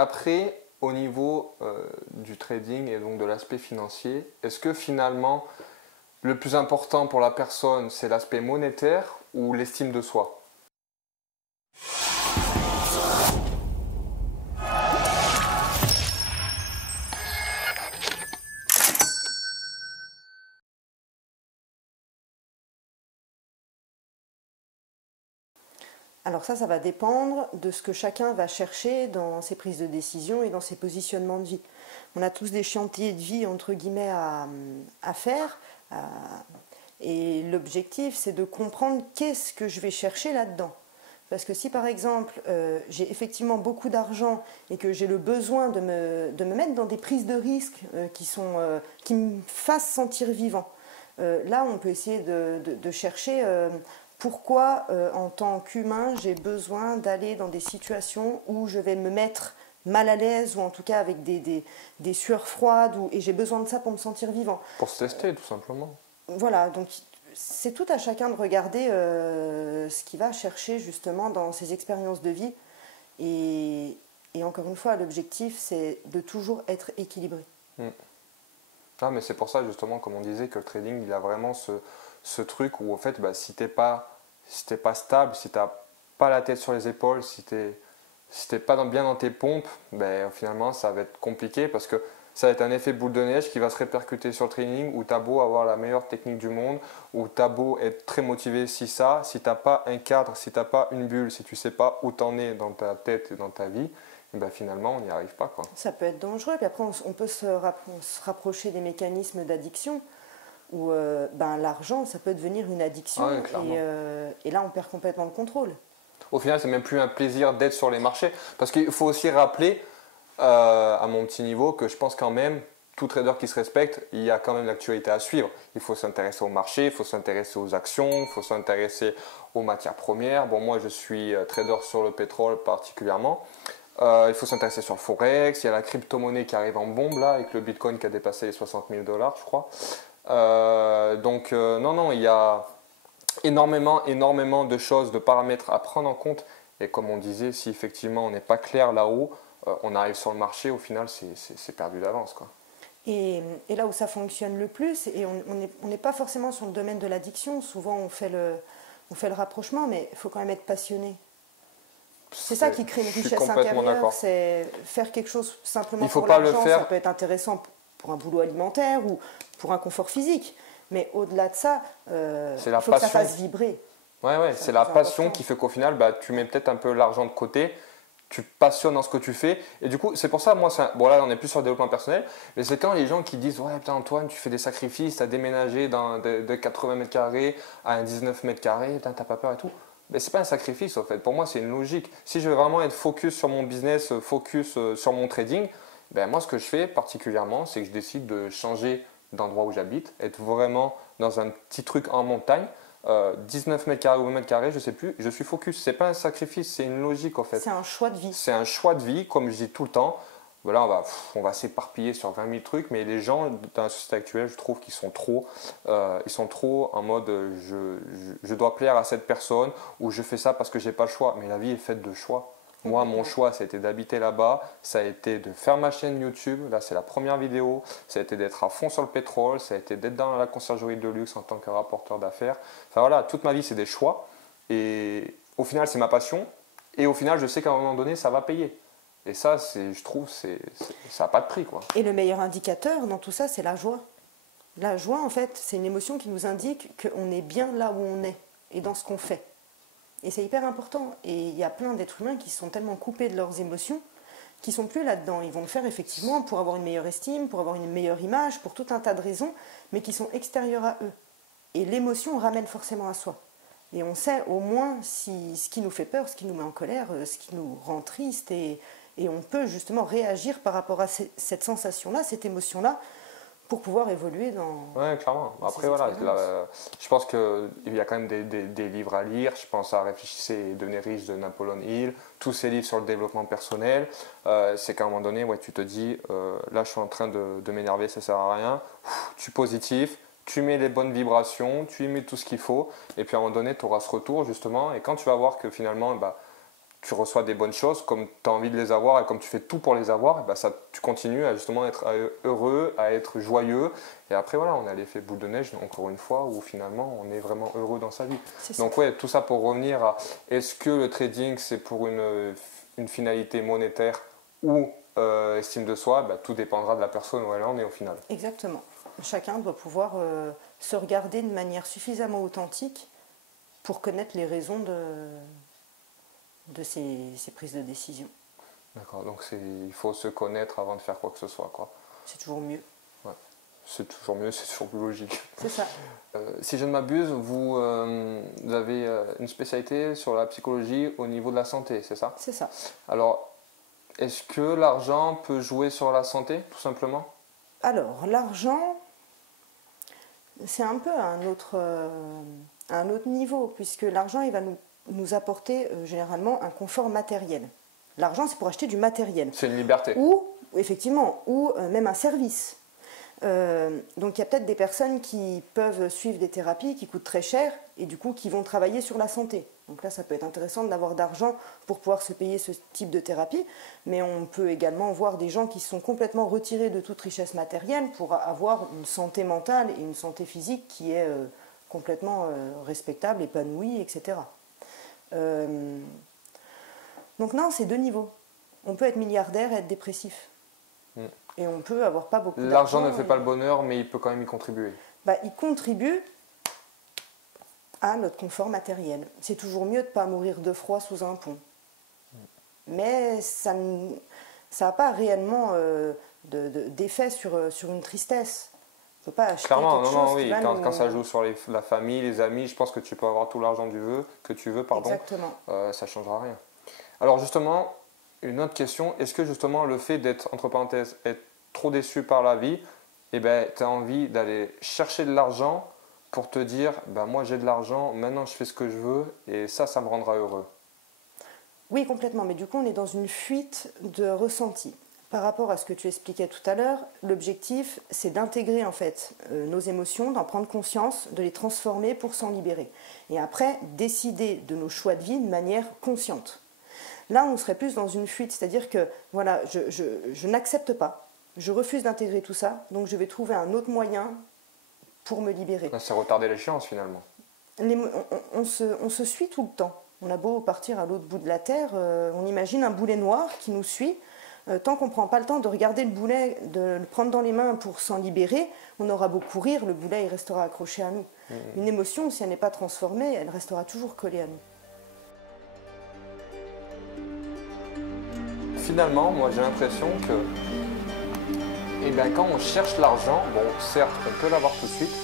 Après, au niveau du trading et donc de l'aspect financier, est-ce que finalement, le plus important pour la personne, c'est l'aspect monétaire ou l'estime de soi? Alors ça va dépendre de ce que chacun va chercher dans ses prises de décision et dans ses positionnements de vie. On a tous des chantiers de vie, entre guillemets, à faire. Et l'objectif, c'est de comprendre qu'est-ce que je vais chercher là-dedans. Parce que si par exemple j'ai effectivement beaucoup d'argent et que j'ai le besoin de me mettre dans des prises de risques qui me fassent sentir vivant, là on peut essayer de chercher pourquoi en tant qu'humain j'ai besoin d'aller dans des situations où je vais me mettre mal à l'aise ou en tout cas avec des sueurs froides et j'ai besoin de ça pour me sentir vivant. Pour se tester, tout simplement. Voilà, donc c'est tout à chacun de regarder ce qu'il va chercher justement dans ses expériences de vie. Et encore une fois, l'objectif, c'est de toujours être équilibré. Ah, mais c'est pour ça, justement, comme on disait, que le trading, il a vraiment ce truc où, en fait, bah, si t'es pas stable, si t'as pas la tête sur les épaules, si t'es pas bien dans tes pompes, ben, finalement, ça va être compliqué parce que ça va être un effet boule de neige qui va se répercuter sur le training où t'as beau avoir la meilleure technique du monde, où t'as beau être très motivé si t'as pas un cadre, si t'as pas une bulle, si tu sais pas où t'en es dans ta tête et dans ta vie, et ben finalement on n'y arrive pas, quoi. Ça peut être dangereux. Puis après, on peut se rapprocher des mécanismes d'addiction où l'argent, ça peut devenir une addiction. Ah ouais, clairement. Et là, on perd complètement le contrôle. Au final, c'est même plus un plaisir d'être sur les marchés. Parce qu'il faut aussi rappeler, à mon petit niveau, que je pense quand même, tout trader qui se respecte, il y a quand même l'actualité à suivre. Il faut s'intéresser au marché, il faut s'intéresser aux actions, il faut s'intéresser aux matières premières. Bon, moi, je suis trader sur le pétrole particulièrement. Il faut s'intéresser sur le Forex. Il y a la crypto-monnaie qui arrive en bombe, là, avec le Bitcoin qui a dépassé les 60 000 $, je crois. Non, il y a énormément de choses, de paramètres à prendre en compte. Et comme on disait, si effectivement on n'est pas clair là-haut, on arrive sur le marché, au final c'est perdu d'avance, quoi. Et là où ça fonctionne le plus, et on n'est pas forcément sur le domaine de l'addiction, souvent on fait le rapprochement, mais il faut quand même être passionné. C'est ça qui crée une richesse intérieure, c'est faire quelque chose simplement pour l'argent, ça peut être intéressant pour un boulot alimentaire ou pour un confort physique. Mais au-delà de ça, il faut que ça fasse vibrer. Ouais, c'est la passion qui fait qu'au final, bah, tu mets peut-être un peu l'argent de côté, tu te passionnes dans ce que tu fais. Et du coup, c'est pour ça, moi, bon là, on est plus sur le développement personnel, mais c'est quand les gens qui disent, ouais, putain, Antoine, tu fais des sacrifices, tu as déménagé de 80 mètres carrés à un 19 mètres carrés, putain, t'as pas peur et tout. Mais c'est pas un sacrifice, en fait. Pour moi, c'est une logique. Si je veux vraiment être focus sur mon business, focus sur mon trading, ben, moi, ce que je fais particulièrement, c'est que je décide de changer d'endroit où j'habite, être vraiment dans un petit truc en montagne. 19 mètres carrés ou 20 mètres carrés, je sais plus, je suis focus. C'est pas un sacrifice, c'est une logique en fait. C'est un choix de vie. C'est un choix de vie, comme je dis tout le temps. Voilà, on va s'éparpiller sur 20 000 trucs, mais les gens dans la société actuelle, je trouve qu'ils sont trop en mode je dois plaire à cette personne ou je fais ça parce que j'ai pas le choix. Mais la vie est faite de choix. Moi, mon choix, ça a été d'habiter là-bas, ça a été de faire ma chaîne YouTube, là c'est la première vidéo, ça a été d'être à fond sur le pétrole, ça a été d'être dans la conciergerie de luxe en tant que rapporteur d'affaires. Enfin voilà, toute ma vie c'est des choix et au final c'est ma passion et au final je sais qu'à un moment donné ça va payer. Et ça, je trouve, ça n'a pas de prix, quoi. Et le meilleur indicateur dans tout ça, c'est la joie. La joie, en fait, c'est une émotion qui nous indique qu'on est bien là où on est et dans ce qu'on fait. Et c'est hyper important. Et il y a plein d'êtres humains qui sont tellement coupés de leurs émotions qui sont plus là-dedans. Ils vont le faire effectivement pour avoir une meilleure estime, pour avoir une meilleure image, pour tout un tas de raisons, mais qui sont extérieures à eux. Et l'émotion ramène forcément à soi. Et on sait au moins ce qui nous fait peur, ce qui nous met en colère, ce qui nous rend triste. Et on peut justement réagir par rapport à cette sensation-là, cette émotion-là, pour pouvoir évoluer dans... Ouais, clairement. Après, voilà, je pense qu'il y a quand même des livres à lire. Je pense à Réfléchissez et devenez riche de Napoleon Hill. Tous ces livres sur le développement personnel. C'est qu'à un moment donné, ouais, tu te dis, là, je suis en train de m'énerver, ça ne sert à rien. Tu es positif, tu mets les bonnes vibrations, tu y mets tout ce qu'il faut. Et puis à un moment donné, tu auras ce retour, justement. Et quand tu vas voir que finalement, bah, tu reçois des bonnes choses, comme tu as envie de les avoir et comme tu fais tout pour les avoir, et ben ça, tu continues à justement être heureux, à être joyeux. Et après, voilà, on a l'effet boule de neige, encore une fois, où finalement, on est vraiment heureux dans sa vie. Donc, ouais, tout ça pour revenir à est-ce que le trading, c'est pour une finalité monétaire ou estime de soi, bah, tout dépendra de la personne où elle en est au final. Exactement. Chacun doit pouvoir se regarder de manière suffisamment authentique pour connaître les raisons de ses prises de décision. D'accord, donc il faut se connaître avant de faire quoi que ce soit, quoi. C'est toujours mieux. Ouais. C'est toujours mieux, c'est toujours plus logique. C'est ça. Si je ne m'abuse, vous avez une spécialité sur la psychologie au niveau de la santé, c'est ça? C'est ça. Alors, est-ce que l'argent peut jouer sur la santé, tout simplement? Alors, l'argent, c'est un peu à un autre niveau, puisque l'argent, il va nous apporter généralement un confort matériel. L'argent, c'est pour acheter du matériel. C'est une liberté. Ou, effectivement, ou même un service. Donc il y a peut-être des personnes qui peuvent suivre des thérapies qui coûtent très cher et du coup qui vont travailler sur la santé. Donc là, ça peut être intéressant d'avoir d'argent pour pouvoir se payer ce type de thérapie, mais on peut également voir des gens qui sont complètement retirés de toute richesse matérielle pour avoir une santé mentale et une santé physique qui est complètement respectable, épanouie, etc. Donc non, c'est deux niveaux. On peut être milliardaire et être dépressif. Et on peut avoir pas beaucoup d'argent. L'argent ne fait pas le bonheur, mais il peut quand même y contribuer. Il contribue à notre confort matériel. C'est toujours mieux de ne pas mourir de froid sous un pont. Mais ça n'a pas réellement d'effet sur une tristesse. On ne peut pas acheter clairement, quelque non, chose oui. qui va Quand ça joue sur la famille, les amis, je pense que tu peux avoir tout l'argent que tu veux, pardon. Exactement. Ça ne changera rien. Alors justement, une autre question, est-ce que justement le fait d'être, entre parenthèses, être trop déçu par la vie, tu as envie d'aller chercher de l'argent pour te dire, moi j'ai de l'argent, maintenant je fais ce que je veux et ça me rendra heureux? Oui, complètement, mais du coup on est dans une fuite de ressenti. Par rapport à ce que tu expliquais tout à l'heure, l'objectif c'est d'intégrer en fait nos émotions, d'en prendre conscience, de les transformer pour s'en libérer. Et après, décider de nos choix de vie de manière consciente. Là, on serait plus dans une fuite, c'est-à-dire que voilà, je n'accepte pas, je refuse d'intégrer tout ça, donc je vais trouver un autre moyen pour me libérer. C'est retarder l'échéance finalement. On se suit tout le temps. On a beau partir à l'autre bout de la terre, on imagine un boulet noir qui nous suit. Tant qu'on ne prend pas le temps de regarder le boulet, de le prendre dans les mains pour s'en libérer, on aura beau courir, le boulet il restera accroché à nous. Une émotion, si elle n'est pas transformée, elle restera toujours collée à nous. Finalement, moi j'ai l'impression que quand on cherche l'argent, bon certes on peut l'avoir tout de suite,